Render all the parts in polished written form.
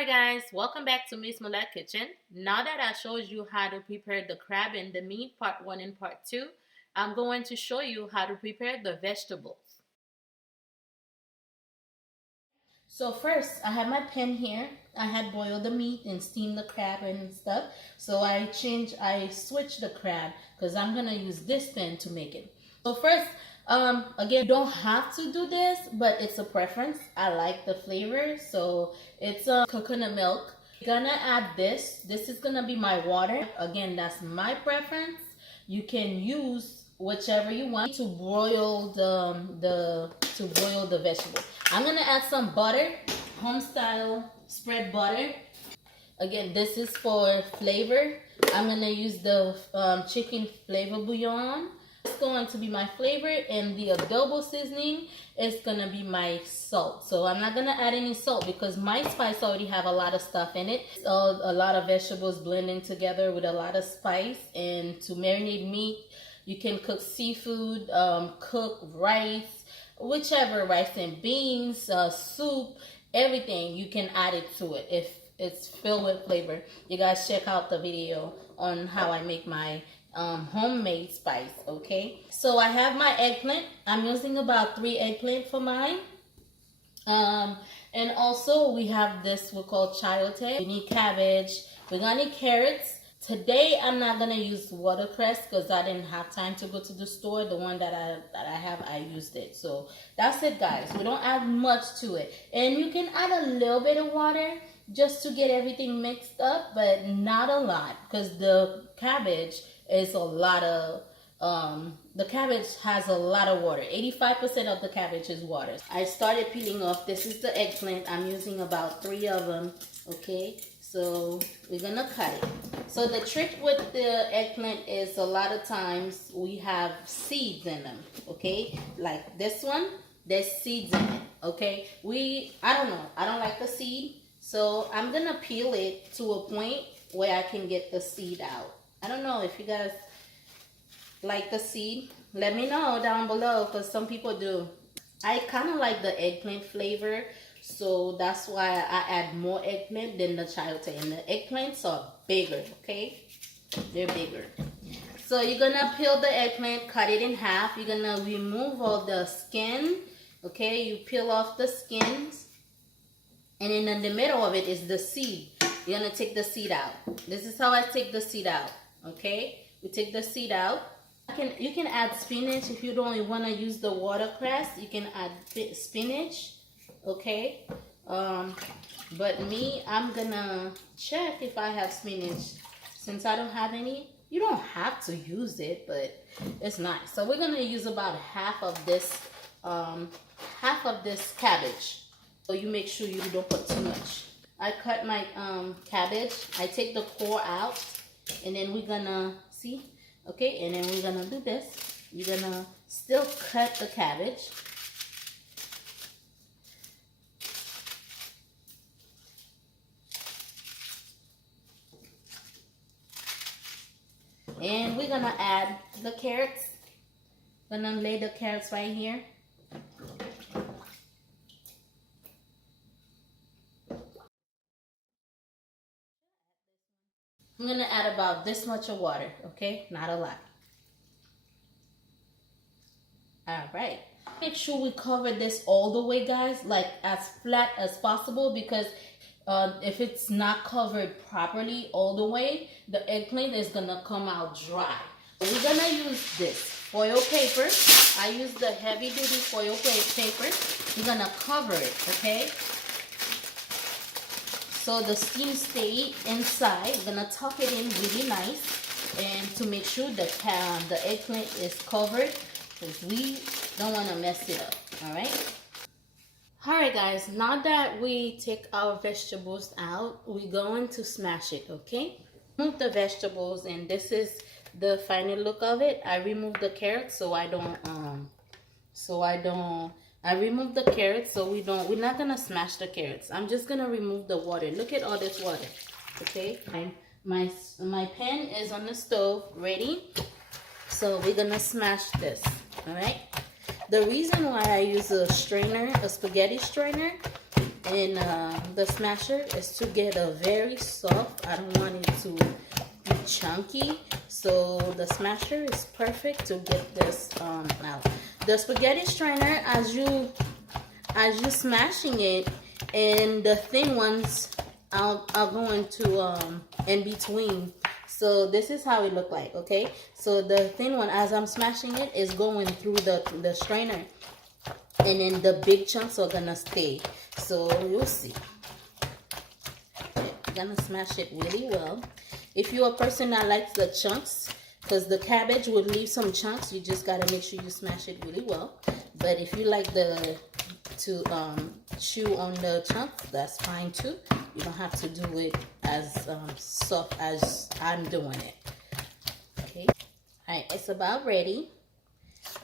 Alright guys, welcome back to Miss Malet Kitchen. Now that I showed you how to prepare the crab and the meat, part 1 and part 2, I'm going to show you how to prepare the vegetables. So first, I have my pan here. I had boiled the meat and steamed the crab and stuff. So I switched the crab because I'm going to use this pan to make it. So first, again, you don't have to do this, but it's a preference. I like the flavor, so it's coconut milk. You're gonna add this. This is gonna be my water. Again, that's my preference. You can use whichever you want to boil the vegetable. I'm gonna add some butter, home style spread butter. Again, this is for flavor. I'm gonna use the chicken flavor bouillon. It's going to be my flavor, and the adobo seasoning is gonna be my salt. So I'm not gonna add any salt because my spice already have a lot of stuff in it. A lot of vegetables blending together with a lot of spice. And to marinate meat, you can cook seafood, cook rice, whichever, rice and beans, soup, everything. You can add it to it if it's filled with flavor. You guys check out the video on how I make my homemade spice. Okay, so I have my eggplant. I'm using about 3 eggplant for mine. And also we have this we call chayote. We need cabbage. We're gonna need carrots. Today I'm not gonna use watercress because I didn't have time to go to the store. The one that I have, I used it. So that's it, guys. We don't add much to it, and you can add a little bit of water just to get everything mixed up, but not a lot because the cabbage is a lot of the cabbage has a lot of water. 85% of the cabbage is water. I started peeling off. This is the eggplant. I'm using about 3 of them. Okay, so we're gonna cut it. So the trick with the eggplant is a lot of times we have seeds in them. Okay, like this one, there's seeds in it. Okay, I don't know, I don't like the seed, so I'm gonna peel it to a point where I can get the seed out. I don't know if you guys like the seed. Let me know down below because some people do. I kind of like the eggplant flavor, so that's why I add more eggplant than the chayote. And the eggplants are bigger, okay? They're bigger. So you're gonna peel the eggplant, cut it in half. You're gonna remove all the skin, okay? You peel off the skins, and in the middle of it is the seed. You're gonna take the seed out. This is how I take the seed out. Okay, we take the seed out. You can add spinach if you don't want to use the watercress. You can add spinach. Okay, but me, I'm gonna check if I have spinach. Since I don't have any, you don't have to use it, but it's nice. So we're gonna use about half of this cabbage. So you make sure you don't put too much. I cut my cabbage. I take the core out, and then we're gonna see. Okay, and then we're gonna do this. You're gonna still cut the cabbage. And we're gonna add the carrots. Gonna lay the carrots right here. I'm gonna add about this much of water, okay? Not a lot. All right. Make sure we cover this all the way, guys, like as flat as possible, because if it's not covered properly all the way, the eggplant is gonna come out dry. We're gonna use this foil paper. I use the heavy duty foil paper. We're gonna cover it, okay? So the steam stay inside. We're gonna tuck it in really nice, and to make sure that the eggplant is covered, because we don't want to mess it up. All right. All right, guys. Now that we take our vegetables out, we're going to smash it. Okay. Remove the vegetables, and this is the final look of it. I removed the carrots so I removed the carrots so we're not gonna smash the carrots. I'm just gonna remove the water. Look at all this water. Okay, my pan is on the stove ready, so we're gonna smash this. All right, the reason why I use a strainer, a spaghetti strainer, in the smasher is to get a very soft. I don't want it to be chunky, so the smasher is perfect to get this out. The spaghetti strainer, as you smashing it, and the thin ones are going to in between. So this is how it look like. Okay, so the thin one, as I'm smashing it, is going through the strainer, and then the big chunks are gonna stay. So you'll see. Okay, I'm gonna smash it really well. If you're a person that likes the chunks, because the cabbage would leave some chunks, you just gotta make sure you smash it really well. But if you like to chew on the chunks, that's fine too. You don't have to do it as soft as I'm doing it. Okay, all right, it's about ready.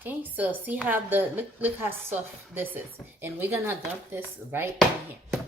Okay, so see how look how soft this is, and we're gonna dump this right in here.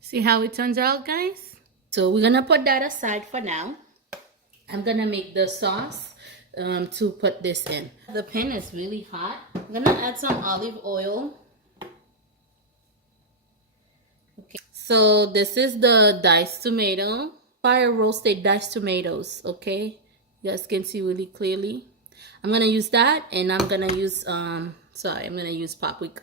See how it turns out, guys? So we're gonna put that aside for now. I'm gonna make the sauce to put this in. The pan is really hot. I'm gonna add some olive oil. Okay, so this is the diced tomato, fire roasted diced tomatoes. Okay, you guys can see really clearly. I'm gonna use that, and I'm gonna use I'm gonna use paprika.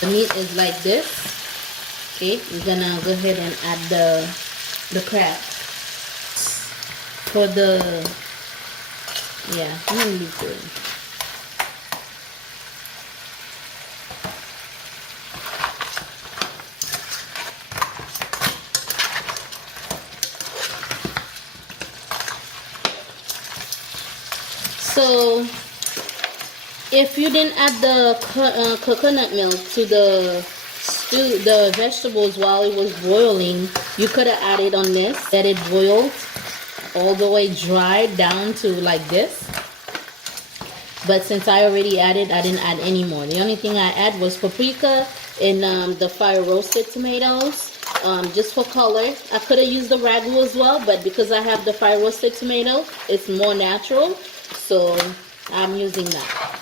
The meat is like this. Okay, we're gonna go ahead and add the crab for the, yeah, really good. So if you didn't add the coconut milk to the vegetables while it was boiling, you could have added on this. Let it boil all the way dry down to like this. But since I already added, I didn't add any more. The only thing I add was paprika and the fire roasted tomatoes, just for color. I could have used the ragu as well, but because I have the fire roasted tomato, it's more natural, so I'm using that.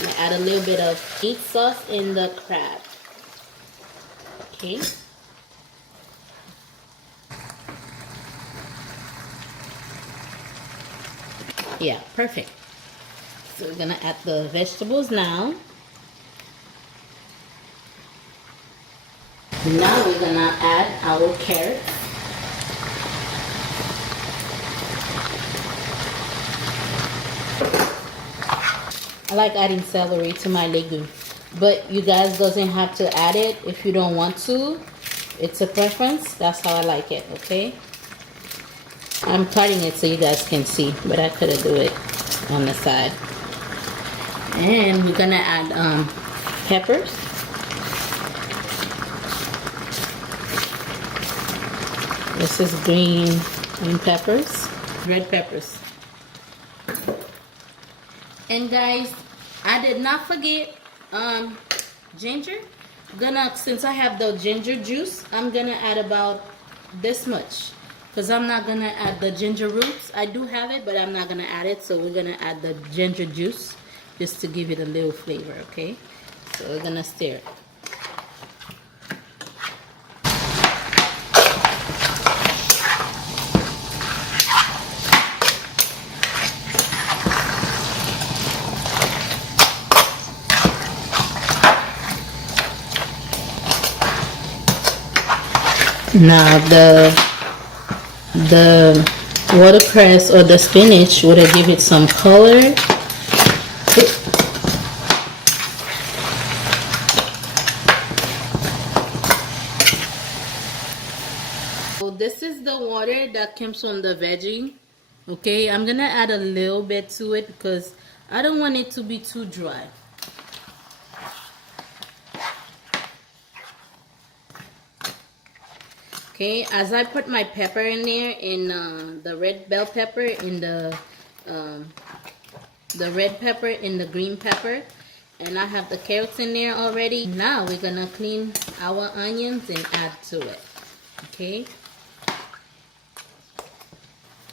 I add a little bit of meat sauce in the crab. Okay. Yeah, perfect. So we're gonna add the vegetables now. Now we're gonna add our carrots. I like adding celery to my legume, but you guys doesn't have to add it if you don't want to. It's a preference. That's how I like it. Okay, I'm cutting it so you guys can see, but I could have do it on the side. And we're gonna add peppers. This is green peppers, red peppers. And guys, I did not forget ginger. Since I have the ginger juice, I'm gonna add about this much, because I'm not gonna add the ginger roots. I do have it, but I'm not gonna add it, so we're gonna add the ginger juice just to give it a little flavor. Okay, so we're gonna stir it. Now the watercress or the spinach would have give it some color. So this is the water that comes from the veggie. Okay, I'm gonna add a little bit to it because I don't want it to be too dry. Okay, as I put my pepper in there, in the red bell pepper, in the the red pepper and the green pepper. And I have the carrots in there already. Now we're gonna clean our onions and add to it. Okay.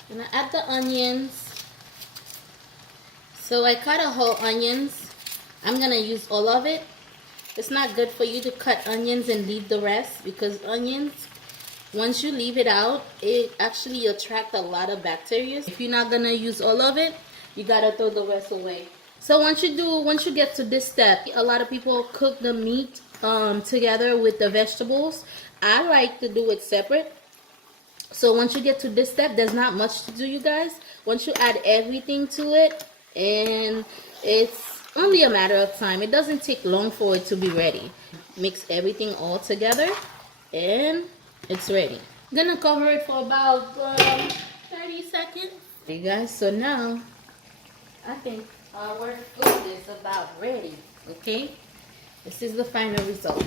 Gonna add the onions. So I cut a whole onions. I'm gonna use all of it. It's not good for you to cut onions and leave the rest, because onions, once you leave it out, it actually attracts a lot of bacteria. If you're not gonna use all of it, you gotta throw the rest away. So once you get to this step, a lot of people cook the meat together with the vegetables. I like to do it separate. So once you get to this step, there's not much to do, you guys. Once you add everything to it, and it's only a matter of time. It doesn't take long for it to be ready. Mix everything all together and it's ready. I'm gonna cover it for about 30 seconds. Hey guys, so now I think our food is about ready. Okay, this is the final result.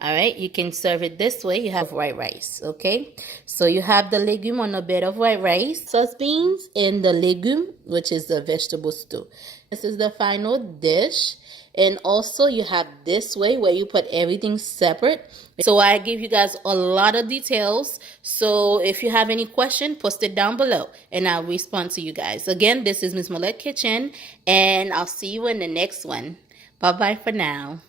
All right, you can serve it this way. You have white rice, okay? So you have the legume on a bed of white rice, sauce beans, and the legume, which is the vegetable stew. This is the final dish. And also you have this way where you put everything separate. So I give you guys a lot of details. So if you have any question, post it down below and I'll respond to you guys. Again, this is Miss Malet Kitchen, and I'll see you in the next one. Bye-bye for now.